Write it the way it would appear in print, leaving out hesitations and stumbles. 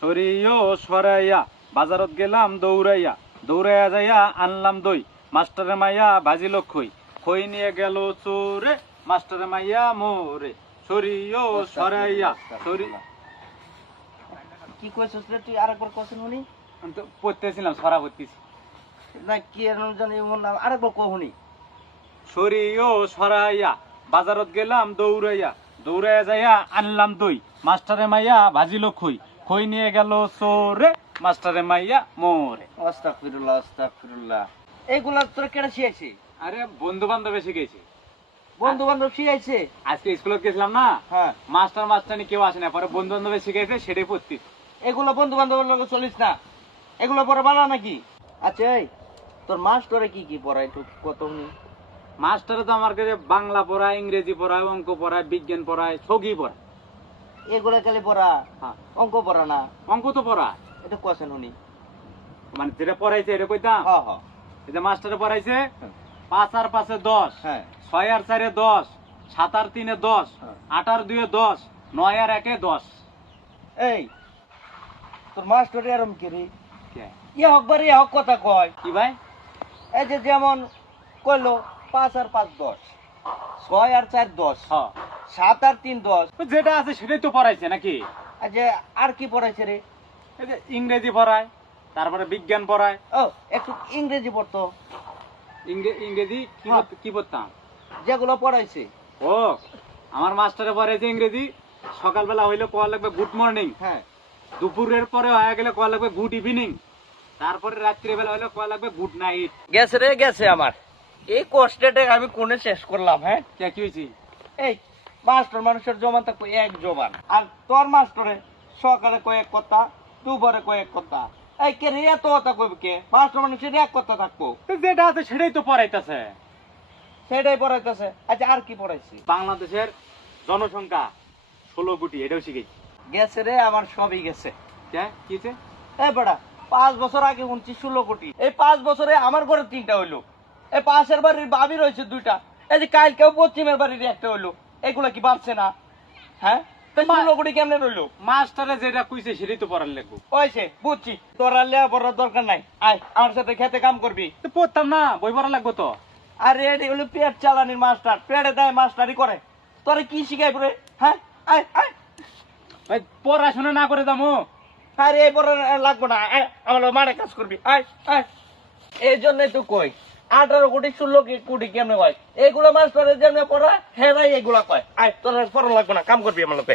সরিও সরাইয়া বাজারত গেলাম দৌড়াইয়া দৌড়াইয়া যাইয়া আনলাম দই মাস্টারে মাইয়া ভাজিল খই খই নিয়ে গেল চোরে মাস্টারে মাইয়া মোরে সরিও সরাইয়া সরি কি কইছস রে তুই আরেকবার কইছস হুনি আমি তো পড়তেছিলাম সরা পড়তেছি না কি এর জানি আরেকবার কও হুনি সরিও সরাইয়া বাজারত গেলাম দৌড়াইয়া দৌড়াইয়া যাইয়া আনলাম দই মাস্টারে মাইয়া ভাজিল খই খই নিয়ে গেল চোরে মাস্টারে মাইয়া মোরে। আস্তাগফিরুল্লাহ আস্তাগফিরুল্লাহ এইগুলা তোর কেডা শিখাইছে? আরে বন্ধু বান্ধব এসে গেছে। বন্ধু বান্ধব শিখাইছে? আজকে স্কুলে গেছিলাম না, হ্যাঁ মাস্টার মাস্টারনি কেউ আসে না, পরে বন্ধু বান্ধব শিখাইছে সেটাই পড়তি। এগুলা বন্ধু বান্ধবের লগে চলিস না, এগুলা পরে বানা নাকি? আচ্ছা এই তোর মাস্টারে কি কি পড়ায় একটু কত হুনি? মাস্টারে তো আমার কাছে বাংলা পড়ায়, ইংরেজি পড়ায়, অঙ্ক পড়ায়, বিজ্ঞান পড়ায়, সবই পড়ায়। এগুলা খালি পড়া, হ্যাঁ অঙ্ক পড়া না? অঙ্ক তো পড়ায়, এটা কছেন হুনি? মানে যেটা পড়াইছে এটা কইতাম। হ্যাঁ হ্যাঁ এই যে মাস্টারে পড়াইছে 5 আর 5 এ 10, হ্যাঁ 6 আর 4 এ 10, 7 আর 3 এ 10, হ্যাঁ। 8 আর 2 এ 10, 9 আর 1 এ 10। এই তোর মাস্টারে এরম কি রে? কে? ইয়া হকবার ইয়া হক কথা কয়। কি ভাই? এই যে যেমন কইলো 5 আর 5 10, 6 আর 4 10, হ্যাঁ 7 আর 3 10। যেটা আছে সেটাই তো পড়াইছে নাকি? আচ্ছা আর কি পড়াইছে রে? এই যে ইংরেজি পড়ায়, তারপরে বিজ্ঞান পড়ায়। ও একটু ইংরেজি পড়তো। ইংরেজি হ্যাঁ। কি পড়তাম? যেগুলো পড়াইছে। ও আমার মাস্টারে পড়াইছে ইংরেজি, সকালবেলা হইলে কোয়া লাগবে গুড মর্নিং, হ্যাঁ দুপুরের পরে হয়ে গেলে কোয়া লাগবে গুড ইভিনিং, তারপরে রাত্রিবেলা হইলে কোয়া লাগবে গুড নাইট। গেছে রে গেছে আমার এই কষ্টটা আমি কোনে শেষ করলাম। হ্যাঁ কে কি হয়েছি? এই মাস্টার মানুষের জমান থাকবো এক জবান, আর তোর মাস্টারে সকালে কয়েক কথা, দুপুরে কয়েক কথা। এই কে রে এত কথা কইবে কে? মাস্টার মানুষের এক কথা থাকবো, তো যেটা আছে সেটাই তো পড়াইতেছে। সেটাই পড়াইতেছে। আচ্ছা আর কি পড়াইছি? বাংলাদেশের জনসংখ্যা 16 কোটি, এটাও শিখেছি। গেছে রে আমার সবই গেছে। কে কি হয়েছে? এই বেটা 5 বছর আগে 16 কোটি, এই 5 বছরে আমার ঘরে 3টা হইলো, এই পাশের বাড়ির বাবি রয়েছে 2টা, এই যে কালকেও পশ্চিমের বাড়ির একটা হইলো। এগুলা কি বাড়ছে না? হ্যাঁ 16 কোটি কেমনে রইলো? মাস্টারে যেটা কইছে সেটাই তো পড়ার লাগবো। ওইছে বুঝছি, তোর আর লেয়া পড়ার দরকার নাই। আয় আমার সাথে খেতে কাম করবি। তো পড়তাম না, বই পড়া লাগবো তো। আর এটি হলো পেট চালানির মাস্টার, পেটে দেয় মাস্টারি করে। তোরে কি শিখাই পড়ে? হ্যাঁ আয় আয় ভাই পড়াশোনা না করে দামো। আরে এই পড়া লাগবো না, আয় আমার মাঠে কাজ করবি। আয় আয় এই জন্যই তো কই 18 কোটি 16 কোটি কেমনে কয়? এইগুলা মাস্টারের যেমনে পড়া হেরাই এগুলা কয়। আয় তোর পড়া লাগবো না, কাম করবি আমার লোকে।